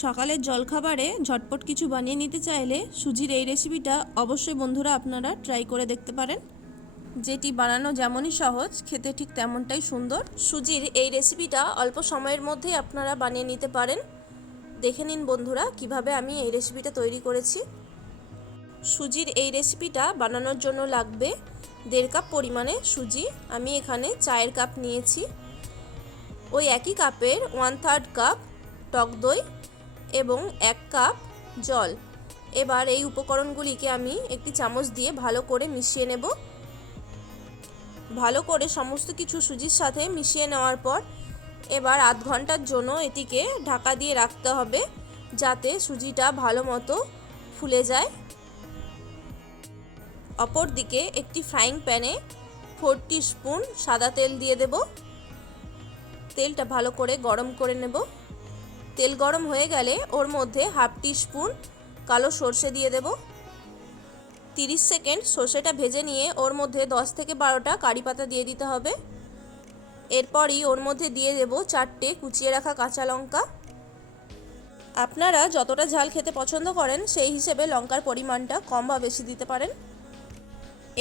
সকালের জলখাবারে ঝটপট কিছু বানিয়ে নিতে চাইলে সুজির এই রেসিপিটা অবশ্যই বন্ধুরা আপনারা ট্রাই করে দেখতে পারেন। যেটি বানানো যেমনই সহজ, খেতে ঠিক তেমনটাই সুন্দর। সুজির এই রেসিপিটা অল্প সময়ের মধ্যেই আপনারা বানিয়ে নিতে পারেন। দেখে নিন বন্ধুরা কীভাবে আমি এই রেসিপিটা তৈরি করেছি। সুজির এই রেসিপিটা বানানোর জন্য লাগবে দেড় কাপ পরিমাণে সুজি। আমি এখানে চায়ের কাপ নিয়েছি। ওই একই কাপের ওয়ান থার্ড কাপ টক দই এবং এক কাপ জল। এবার এই উপকরণগুলিকে আমি একটি চামচ দিয়ে ভালো করে মিশিয়ে নেব। ভালো করে সমস্ত কিছু সুজির সাথে মিশিয়ে নেওয়ার পর এবার আধ ঘণ্টার জন্য এটিকে ঢাকা দিয়ে রাখতে হবে যাতে সুজিটা ভালো মতো ফুলে যায়। অপর দিকে একটি ফ্রাইং প্যানে ফোর স্পুন সাদা তেল দিয়ে দেব। তেলটা ভালো করে গরম করে নেব। তেল গরম হয়ে গেলে ওর মধ্যে হাফ স্পুন কালো সর্ষে দিয়ে দেব। তিরিশ সেকেন্ড সর্ষেটা ভেজে নিয়ে ওর মধ্যে দশ থেকে বারোটা কারি পাতা দিয়ে দিতে হবে। এরপরই ওর মধ্যে দিয়ে দেব চারটে কুচিয়ে রাখা কাঁচা লঙ্কা। আপনারা যতটা ঝাল খেতে পছন্দ করেন সেই হিসেবে লঙ্কার পরিমাণটা কম বা বেশি দিতে পারেন।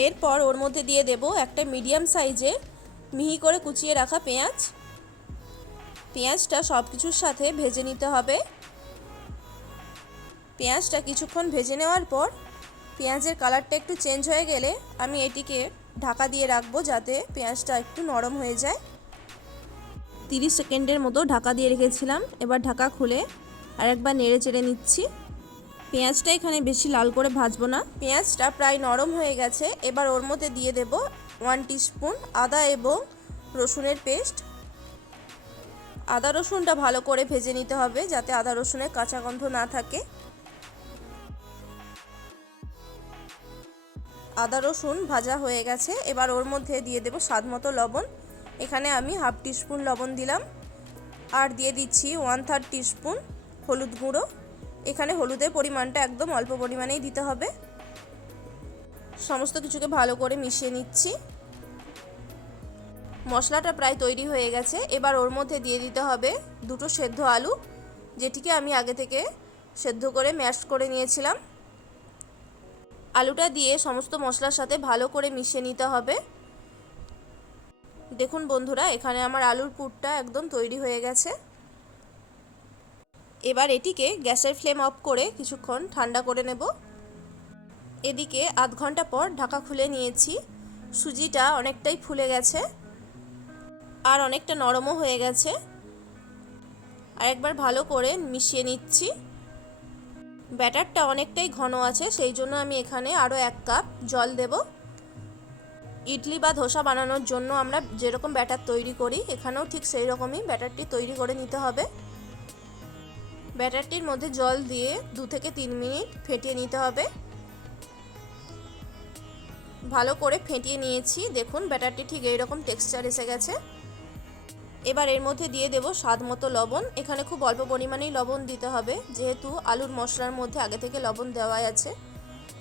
এরপর ওর মধ্যে দিয়ে দেব একটা মিডিয়াম সাইজের মিহি করে কুচিয়ে রাখা পেঁয়াজ। পেঁয়াজটা সব কিছুর সাথে ভেজে নিতে হবে। পেঁয়াজটা কিছুক্ষণ ভেজে নেওয়ার পর পেঁয়াজের কালারটা একটু চেঞ্জ হয়ে গেলে আমি এটিকে ঢাকা দিয়ে রাখব যাতে পেঁয়াজটা একটু নরম হয়ে যায়। তিরিশ সেকেন্ডের মতো ঢাকা দিয়ে রেখেছিলাম, এবার ঢাকা খুলে আর একবার নেড়ে চেড়ে নিচ্ছি। পেঁয়াজটা এখানে বেশি লাল করে ভাজবো না। পেঁয়াজটা প্রায় নরম হয়ে গেছে, এবার ওর মধ্যে দিয়ে দেব ওয়ান স্পুন আদা এবং রসুনের পেস্ট। আদা রসুনটা ভালো করে ভেজে নিতে হবে যাতে আদা রসুনের কাঁচা গন্ধ না থাকে। আদা রসুন ভাজা হয়ে গেছে। এবার ওর মধ্যে দিয়ে দেব স্বাদ মতো লবণ। এখানে আমি হাফ টিস্পুন লবণ দিলাম। আর দিয়ে দিচ্ছি ওয়ান থার্ড টিস্পুন হলুদ গুঁড়ো। এখানে হলুদের পরিমাণটা একদম অল্প পরিমাণেই দিতে হবে। সমস্ত কিছুকে ভালো করে মিশিয়ে নিচ্ছি। মশলাটা প্রায় তৈরি হয়ে গেছে। এবার ওর মধ্যে দিয়ে দিতে হবে দুটো সেদ্ধ আলু, যেটিকে আমি আগে থেকে সেদ্ধ করে ম্যাশ করে নিয়েছিলাম। আলুটা দিয়ে সমস্ত মশলার সাথে ভালো করে মিশিয়ে নিতে হবে। দেখুন বন্ধুরা, এখানে আমার আলুর পুরটা একদম তৈরি হয়ে গেছে। এবার এটিকে গ্যাসের ফ্লেম অফ করে কিছুক্ষণ ঠান্ডা করে নেব। এদিকে আধ ঘণ্টা পর ঢাকা খুলে নিয়েছি। সুজিটা অনেকটাই ফুলে গেছে। আর অনেকটা নরমও হয়ে গেছে। আর একবার ভালো করে মিশিয়ে নিচ্ছি। ব্যাটারটা অনেকটাই ঘন আছে, সেই জন্য আমি এখানে আরও এক কাপ জল দেব। ইডলি বা ধোসা বানানোর জন্য আমরা যেরকম ব্যাটার তৈরি করি, এখানেও ঠিক সেই রকমই ব্যাটারটি তৈরি করে নিতে হবে। ব্যাটারটির মধ্যে জল দিয়ে দু থেকে তিন মিনিট ফেটিয়ে নিতে হবে। ভালো করে ফেটিয়ে নিয়েছি। দেখুন, ব্যাটারটি ঠিক এইরকম টেক্সচার এসে গেছে। এবার এর মধ্যে দিয়ে দেব স্বাদ মতো লবণ। এখানে খুব অল্প পরিমাণেই লবণ দিতে হবে, যেহেতু আলুর মশলার মধ্যে আগে থেকে লবণ দেওয়াই আছে।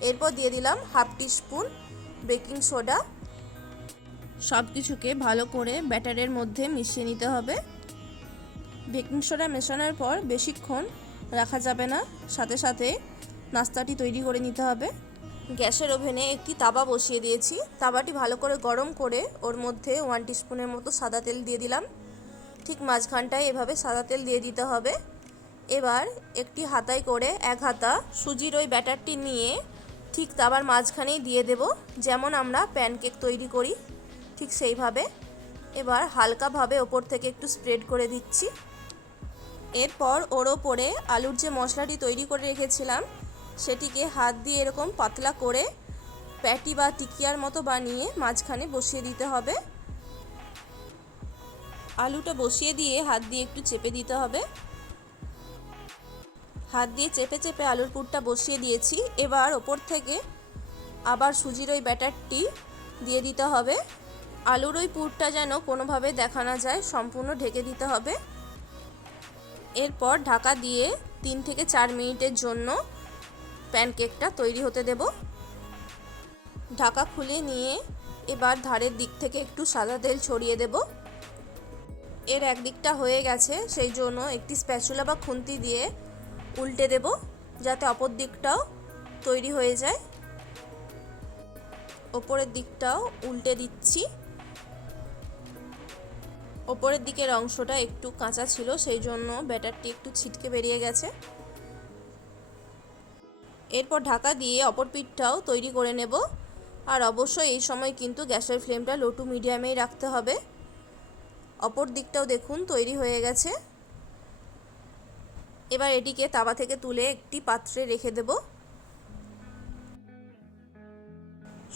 এরপর দিয়ে দিলাম হাফ স্পুন বেকিং সোডা। সব কিছুকে ভালো করে ব্যাটারের মধ্যে মিশিয়ে নিতে হবে। বেকিং সোডা মেশানোর পর বেশিক্ষণ রাখা যাবে না। সাথে সাথে নাস্তাটি তৈরি করে নিতে হবে। গ্যাসের ওভেনে একটি তাবা বসিয়ে দিয়েছি। তাবাটি ভালো করে গরম করে ওর মধ্যে ওয়ান স্পুনের মতো সাদা তেল দিয়ে দিলাম। ঠিক মাঝখানটায় এভাবে সাদা তেল দিয়ে দিতে হবে। এবার একটি হাতায় করে এক হাতা সুজির ওই ব্যাটারটি নিয়ে ঠিক তাবার মাঝখানেই দিয়ে দেব, যেমন আমরা প্যানকেক তৈরি করি, ঠিক সেইভাবে। এবার হালকাভাবে ওপর থেকে একটু স্প্রেড করে দিচ্ছি। এরপর ওর ওপরে আলুর যে মশলাটি তৈরি করে রেখেছিলাম, সেটিকে হাত দিয়ে এরকম পাতলা করে প্যাটি বা টিকিয়ার মতো বানিয়ে মাঝখানে বসিয়ে দিতে হবে। আলুটা বসিয়ে দিয়ে হাত দিয়ে একটু চেপে দিতে হবে। হাত দিয়ে চেপে চেপে আলুর পুরটা বসিয়ে দিয়েছি। এবার ওপর থেকে আবার সুজির ওই ব্যাটারটি দিয়ে দিতে হবে। আলুর ওই পুরটা যেন কোনোভাবে দেখা না যায়, সম্পূর্ণ ঢেকে দিতে হবে। এরপর ঢাকা দিয়ে তিন থেকে চার মিনিটের জন্য প্যানকেকটা তৈরি হতে দেব। ঢাকা খুলে নিয়ে এবার ধারের দিক থেকে একটু সাদা তেল ছড়িয়ে দেব। এর একদিকটা হয়ে গেছে, সেই জন্য একটি স্প্যাচুলা বা খুন্তি দিয়ে উল্টে দেব, যাতে অপর দিকটাও তৈরি হয়ে যায়। ওপরের দিকটাও উল্টে দিচ্ছি। ওপরের দিকের অংশটা একটু কাঁচা ছিল, সেই জন্য ব্যাটারটি একটু ছিটকে বেরিয়ে গেছে। এরপর ঢাকা দিয়ে অপর পিঠটাও তৈরি করে নেব। আর অবশ্যই এই সময় কিন্তু গ্যাসের ফ্লেমটা লো টু মিডিয়ামেই রাখতে হবে। অপর দিকটাও দেখুন, তৈরি হয়ে গেছে। এবার এটিকে তাওয়া থেকে তুলে একটি পাত্রে রেখে দেব।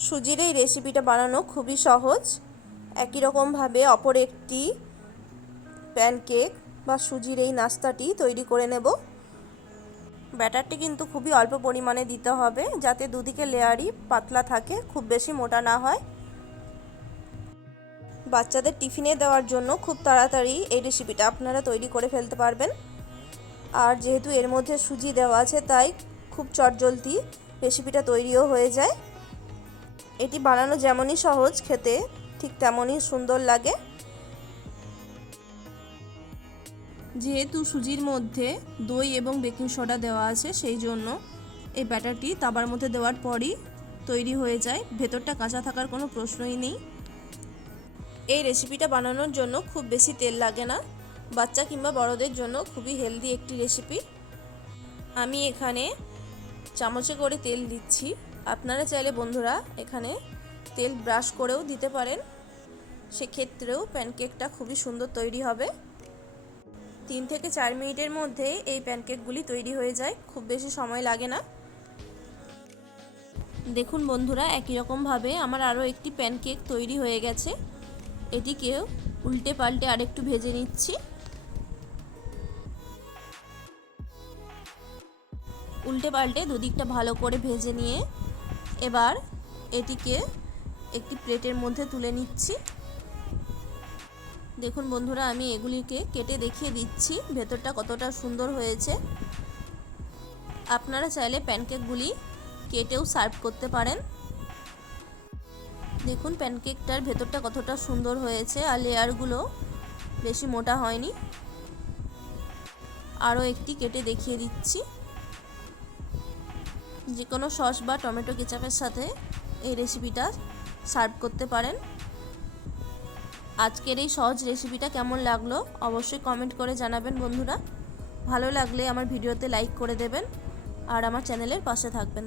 সুজির এই রেসিপিটা বানানো খুবই সহজ। একই রকমভাবে অপর একটি প্যানকেক বা সুজির এই নাস্তাটি তৈরি করে নেব। ব্যাটারটি কিন্তু খুবই অল্প পরিমাণে দিতে হবে, যাতে দুদিকে লেয়ারই পাতলা থাকে, খুব বেশি মোটা না হয়। বাচ্চাদের টিফিনে দেওয়ার জন্য খুব তাড়াতাড়ি এই রেসিপিটা আপনারা তৈরি করে ফেলতে পারবেন। আর যেহেতু এর মধ্যে সুজি দেওয়া আছে, তাই খুব চটজলদি রেসিপিটা তৈরিও হয়ে যায়। এটি বানানো যেমনই সহজ, খেতে ঠিক তেমনই সুন্দর লাগে। যেহেতু সুজির মধ্যে দই এবং বেকিং সোডা দেওয়া আছে, সেই জন্য এই ব্যাটারটি তাবার মধ্যে দেওয়ার পরই তৈরি হয়ে যায়। ভেতরটা কাঁচা থাকার কোনো প্রশ্নই নেই। এই রেসিপিটা বানানোর জন্য খুব বেশি তেল লাগে না। বাচ্চা কিংবা বড়দের জন্য খুবই হেলদি একটি রেসিপি আমি এখানে চামচে করে তেল দিচ্ছি। আপনারা চাইলে বন্ধুরা এখানে তেল ব্রাশ করেও দিতে পারেন। সেক্ষেত্রেও প্যানকেকটা খুবই সুন্দর তৈরি হবে। তিন থেকে চার মিনিটের মধ্যে এই প্যানকেকগুলি তৈরি হয়ে যায়। খুব বেশি সময় লাগে না। দেখুন বন্ধুরা, একই রকমভাবে আমার আরও একটি প্যানকেক তৈরি হয়ে গেছে। এটিকেও উল্টে পাল্টে আরেকটু ভেজে নিচ্ছি। উল্টে পাল্টে দুদিকটা ভালো করে ভেজে নিয়ে এবার এটিকে একটি প্লেটের মধ্যে তুলে নিচ্ছি। দেখুন বন্ধুরা, আমি এগুলিকে কেটে দেখিয়ে দিচ্ছি, ভেতরটা কতটা সুন্দর হয়েছে। আপনারা চাইলে প্যানকেকগুলি কেটেও সার্ভ করতে পারেন। দেখুন প্যানকেকটার ভেতরটা কতটা সুন্দর হয়েছে আর লেয়ারগুলো বেশি মোটা হয়নি। আরও একটি কেটে দেখিয়ে দিচ্ছি। যে কোনো সস বা টমেটো কেচাপের সাথে এই রেসিপিটা সার্ভ করতে পারেন। আজকের এই সহজ রেসিপিটা কেমন লাগল অবশ্যই কমেন্ট করে জানাবেন বন্ধুরা। ভালো লাগলে আমার ভিডিওতে লাইক করে দেবেন আর আমার চ্যানেলের পাশে থাকবেন।